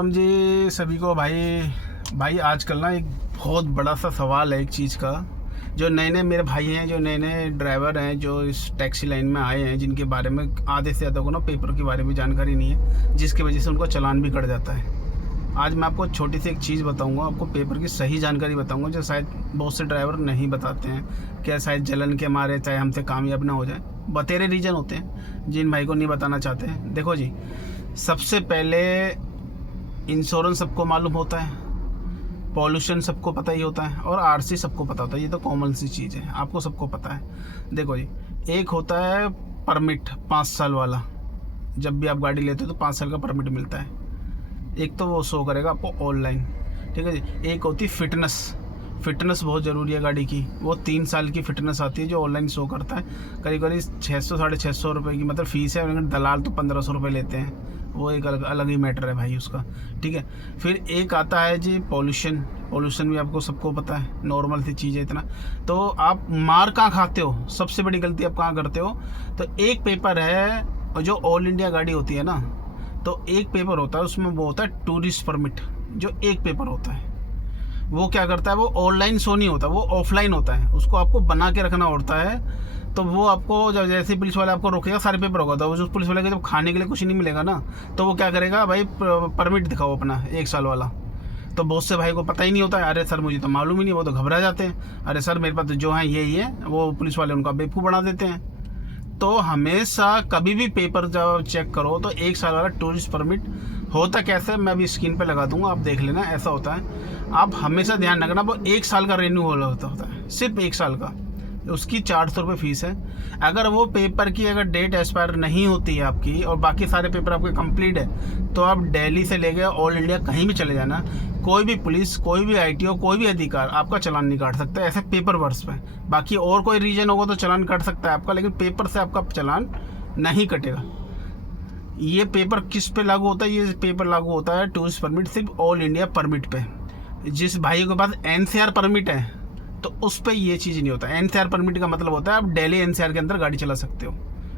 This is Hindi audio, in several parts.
राम जी सभी को। भाई आजकल ना एक बहुत बड़ा सा सवाल है एक चीज़ का। जो नए नए मेरे भाई हैं, जो नए नए ड्राइवर हैं, जो इस टैक्सी लाइन में आए हैं, जिनके बारे में आधे से ज़्यादा को ना पेपर के बारे में जानकारी नहीं है, जिसकी वजह से उनको चालान भी कट जाता है। आज मैं आपको छोटी सी एक चीज़ बताऊंगा, आपको पेपर की सही जानकारी बताऊंगा, जो शायद बहुत से ड्राइवर नहीं बताते हैं। क्या शायद जलन के मारे चाहे हमसे कामयाब ना हो जाए, बतेरे रीजन होते हैं जिन भाई को नहीं बताना चाहते हैं। देखो जी, सबसे पहले इंश्योरेंस सबको मालूम होता है, पॉल्यूशन सबको पता ही होता है, और आरसी सबको पता होता है। ये तो कॉमन सी चीज़ है, आपको सबको पता है। देखो जी, एक होता है परमिट 5 साल वाला। जब भी आप गाड़ी लेते हो तो 5 साल का परमिट मिलता है। एक तो वो शो करेगा आपको ऑनलाइन, ठीक है जी। एक होती फिटनेस बहुत ज़रूरी है गाड़ी की। वो 3 साल की फिटनेस आती है जो ऑनलाइन शो करता है। करीब 600 650 रुपये की मतलब फ़ीस है, लेकिन दलाल तो 1500 रुपये लेते हैं। वो एक अलग ही मैटर है भाई उसका, ठीक है। फिर एक आता है जी पॉल्यूशन भी आपको सबको पता है, नॉर्मल सी चीज़ है इतना। तो आप मार कहाँ खाते हो, सबसे बड़ी गलती आप कहाँ करते हो? तो एक पेपर है जो ऑल इंडिया गाड़ी होती है ना, तो एक पेपर होता है उसमें, वो होता है टूरिस्ट परमिट। जो एक पेपर होता है वो क्या करता है, वो ऑनलाइन शो नहीं होता, वो ऑफलाइन होता है। उसको आपको बना के रखना होता है। तो वो आपको जब जैसे पुलिस वाला आपको रोकेगा, सारे पेपर होगा, तो उस पुलिस वाले को जब खाने के लिए कुछ नहीं मिलेगा ना, तो वो क्या करेगा, भाई परमिट दिखाओ अपना 1 साल वाला। तो बहुत से भाई को पता ही नहीं होता है, अरे सर मुझे तो मालूम ही नहीं। वो तो घबरा जाते हैं, अरे सर मेरे पास तो जो है यही है। वो पुलिस वाले उनका बेवकूफ़ बना देते हैं। तो हमेशा कभी भी पेपर जब चेक करो तो 1 साल वाला टूरिस्ट परमिट होता कैसे, मैं भी स्क्रीन पे लगा दूंगा, आप देख लेना। ऐसा होता है, आप हमेशा ध्यान रखना, वो 1 साल का रिन्यूअल होता है, सिर्फ 1 साल का। उसकी 400 रुपये फ़ीस है। अगर वो पेपर की अगर डेट एक्सपायर नहीं होती है आपकी, और बाकी सारे पेपर आपके कंप्लीट है, तो आप दिल्ली से लेके ऑल इंडिया कहीं भी चले जाना, कोई भी पुलिस, कोई भी आईटीओ, कोई भी अधिकार आपका चालान नहीं काट सकता है, ऐसे पेपर वर्स पे। बाकी और कोई रीजन होगा तो चालान काट सकता है आपका, लेकिन पेपर से आपका चालान नहीं कटेगा। ये पेपर किस पे लागू होता है? ये पेपर लागू होता है टूरिस्ट परमिट सिर्फ ऑल इंडिया परमिट पे। जिस भाई के पास एनसीआर परमिट है तो उस पर ये चीज़ नहीं होता। एनसीआर परमिट का मतलब होता है आप दिल्ली एनसीआर के अंदर गाड़ी चला सकते हो,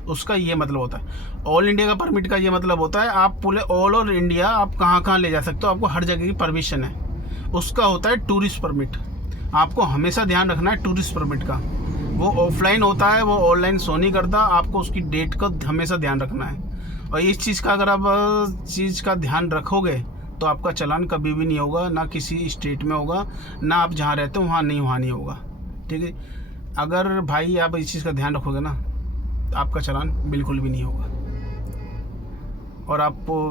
उसका ये मतलब होता है। ऑल इंडिया का परमिट का ये मतलब होता है आप पूरे ऑल ओवर इंडिया आप कहाँ कहाँ ले जा सकते हो, आपको हर जगह की परमिशन है। उसका होता है टूरिस्ट परमिट। आपको हमेशा ध्यान रखना है टूरिस्ट परमिट का। वो ऑफलाइन होता है, वो ऑनलाइन शो नहीं करता। आपको उसकी डेट का हमेशा ध्यान रखना है, और इस चीज़ का अगर आप चीज़ का ध्यान रखोगे तो आपका चालान कभी भी नहीं होगा, ना किसी स्टेट में होगा, ना आप जहाँ रहते हो वहाँ नहीं होगा, ठीक है। अगर भाई आप इस चीज़ का ध्यान रखोगे ना, तो आपका चालान बिल्कुल भी नहीं होगा। और आपको